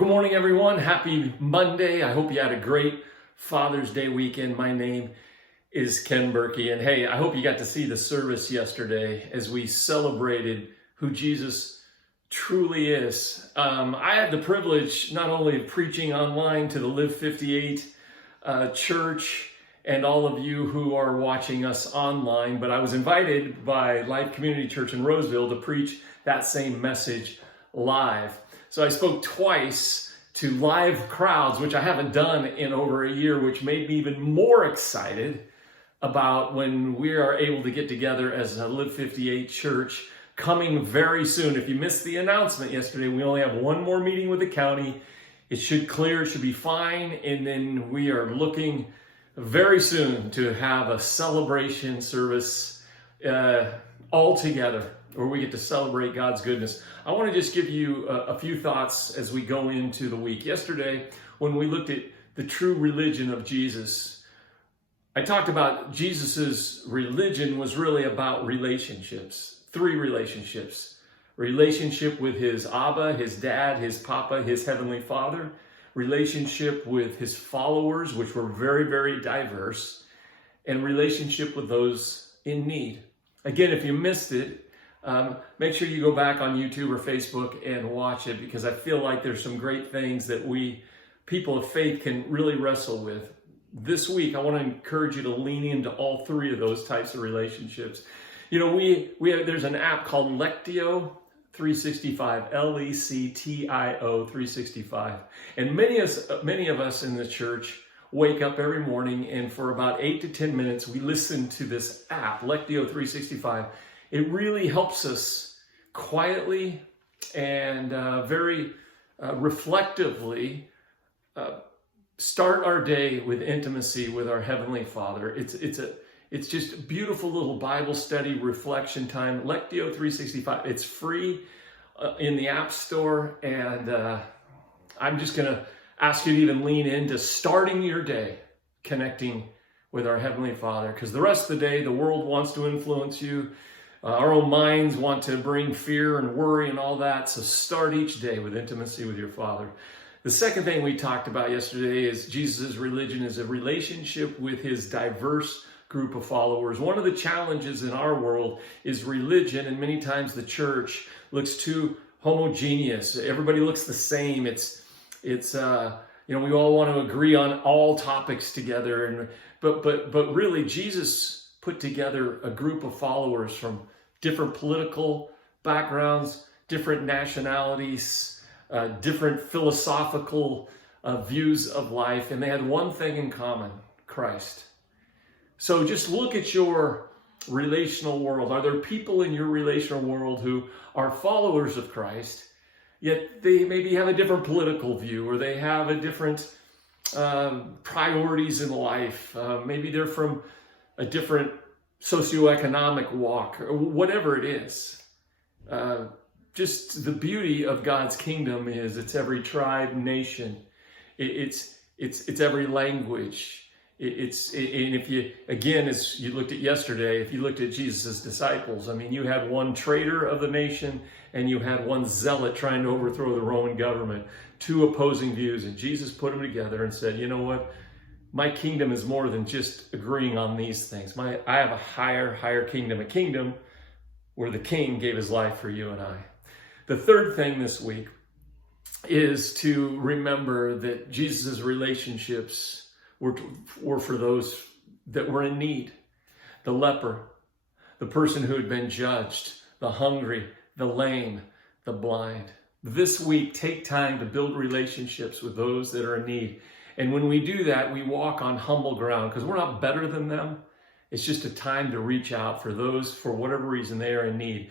Well, good morning, everyone. Happy Monday. I hope you had a great Father's Day weekend. My name is Ken Burkey. And hey, I hope you got to see the service yesterday as we celebrated who Jesus truly is. I had the privilege not only of preaching online to the Live58 church and all of you who are watching us online, but I was invited by Life Community Church in Roseville to preach that same message live. So I spoke twice to live crowds, which I haven't done in over a year, which made me even more excited about when we are able to get together as a Live58 church coming very soon. If you missed the announcement yesterday, we only have one more meeting with the county. It should clear, it should be fine. And then we are looking very soon to have a celebration service all together, where we get to celebrate God's goodness. I want to just give you a few thoughts as we go into the week. Yesterday, when we looked at the true religion of Jesus, I talked about Jesus's religion was really about relationships. 3 relationships. Relationship with his Abba, his dad, his Papa, his Heavenly Father. Relationship with his followers, which were very, very diverse. And relationship with those in need. Again, if you missed it, make sure you go back on YouTube or Facebook and watch it, because I feel like there's some great things that we, people of faith, can really wrestle with. This week, I want to encourage you to lean into all 3 of those types of relationships. You know, there's an app called Lectio 365, Lectio 365. And many of us in the church wake up every morning, and for about 8 to 10 minutes, we listen to this app, Lectio 365. It really helps us quietly and very reflectively start our day with intimacy with our Heavenly Father. It's just a beautiful little Bible study reflection time. Lectio 365. It's free in the App Store, and I'm just going to ask you to even lean into starting your day connecting with our Heavenly Father, because the rest of the day, the world wants to influence you. Our own minds want to bring fear and worry and all that. So start each day with intimacy with your Father. The second thing we talked about yesterday is Jesus' religion is a relationship with his diverse group of followers. One of the challenges in our world is religion, and many times the church looks too homogeneous. Everybody looks the same. It's we all want to agree on all topics together, but really Jesus put together a group of followers from different political backgrounds, different nationalities, different philosophical views of life, and they had one thing in common: Christ. So just look at your relational world. Are there people in your relational world who are followers of Christ, yet they maybe have a different political view, or they have a different priorities in life? Maybe they're from a different socioeconomic walk, or whatever it is. Just the beauty of God's kingdom is it's every tribe, nation. It's every language. And if you, again, as you looked at yesterday, if you looked at Jesus' disciples, I mean, you had one traitor of the nation and you had one zealot trying to overthrow the Roman government, 2 opposing views. And Jesus put them together and said, you know what? My kingdom is more than just agreeing on these things. I have a higher kingdom, a kingdom where the king gave his life for you and I. The third thing this week is to remember that Jesus' relationships were for those that were in need. The leper, the person who had been judged, the hungry, the lame, the blind. This week, take time to build relationships with those that are in need. And when we do that, we walk on humble ground, because we're not better than them. It's just a time to reach out for those, for whatever reason, they are in need.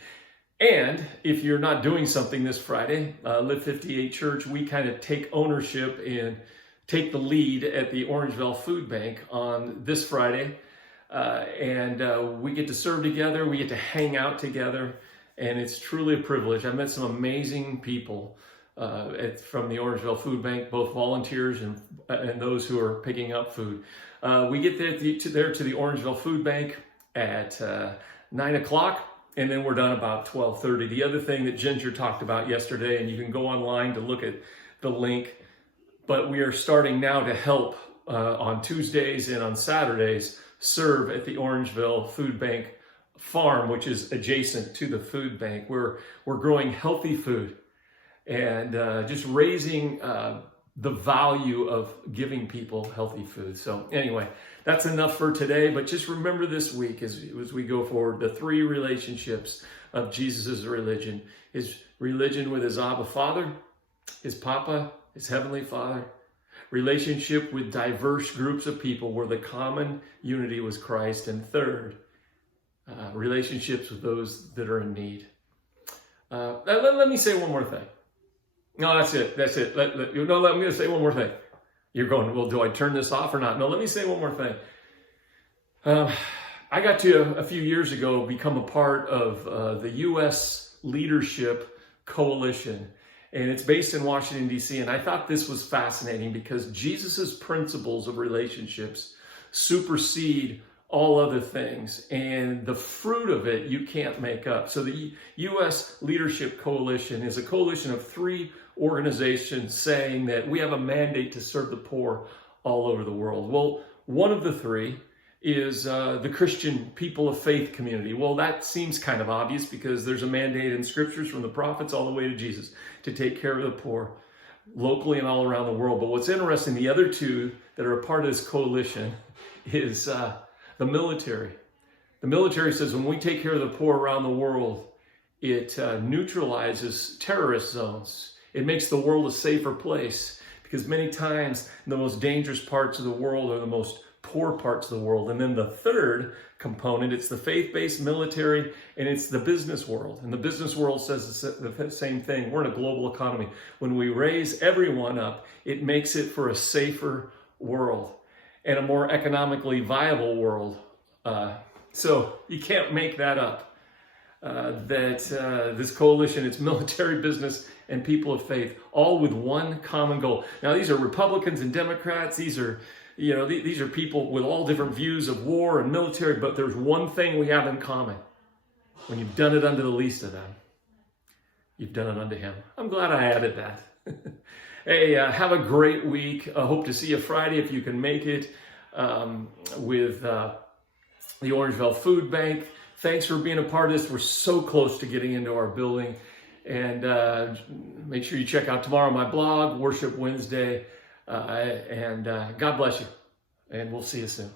And if you're not doing something this Friday, Live58 Church, we kind of take ownership and take the lead at the Orangeville Food Bank on this Friday. And we get to serve together, we get to hang out together, and it's truly a privilege. I met some amazing people from the Orangeville Food Bank, both volunteers and those who are picking up food. We get there to the Orangeville Food Bank at 9 o'clock, and then we're done about 12:30. The other thing that Ginger talked about yesterday, and you can go online to look at the link. But we are starting now to help on Tuesdays and on Saturdays serve at the Orangeville Food Bank farm, which is adjacent to the food bank. We're growing healthy food and just raising the value of giving people healthy food. So anyway, that's enough for today, but just remember this week as we go forward, the three relationships of Jesus' religion. His religion with his Abba Father, his Papa, his Heavenly Father, relationship with diverse groups of people where the common unity was Christ, and third, relationships with those that are in need. Let me say one more thing. No, that's it. I'm going to say one more thing. You're going, well, do I turn this off or not? No, let me say one more thing. I got to, a few years ago, become a part of the U.S. Leadership Coalition. And it's based in Washington, D.C. And I thought this was fascinating because Jesus's principles of relationships supersede all other things. And the fruit of it, you can't make up. So the U.S. Leadership Coalition is a coalition of three organizations saying that we have a mandate to serve the poor all over the world. Well, one of the three is the Christian people of faith community. Well, that seems kind of obvious because there's a mandate in scriptures from the prophets all the way to Jesus to take care of the poor locally and all around the world. But what's interesting, the other two that are a part of this coalition is the military. The military says when we take care of the poor around the world, it neutralizes terrorist zones. It makes the world a safer place because many times the most dangerous parts of the world are the most poor parts of the world. And then the third component, it's the faith-based military and it's the business world. And the business world says the same thing. We're in a global economy. When we raise everyone up, it makes it for a safer world and a more economically viable world. So you can't make that up. This coalition, it's military, business, and people of faith, all with one common goal. Now, these are Republicans and Democrats. These are people with all different views of war and military, but there's one thing we have in common. When you've done it unto the least of them, you've done it unto him. I'm glad I added that. Hey, have a great week. I hope to see you Friday if you can make it with the Orangeville Food Bank. Thanks for being a part of this. We're so close to getting into our building. And make sure you check out tomorrow my blog, Worship Wednesday. And God bless you. And we'll see you soon.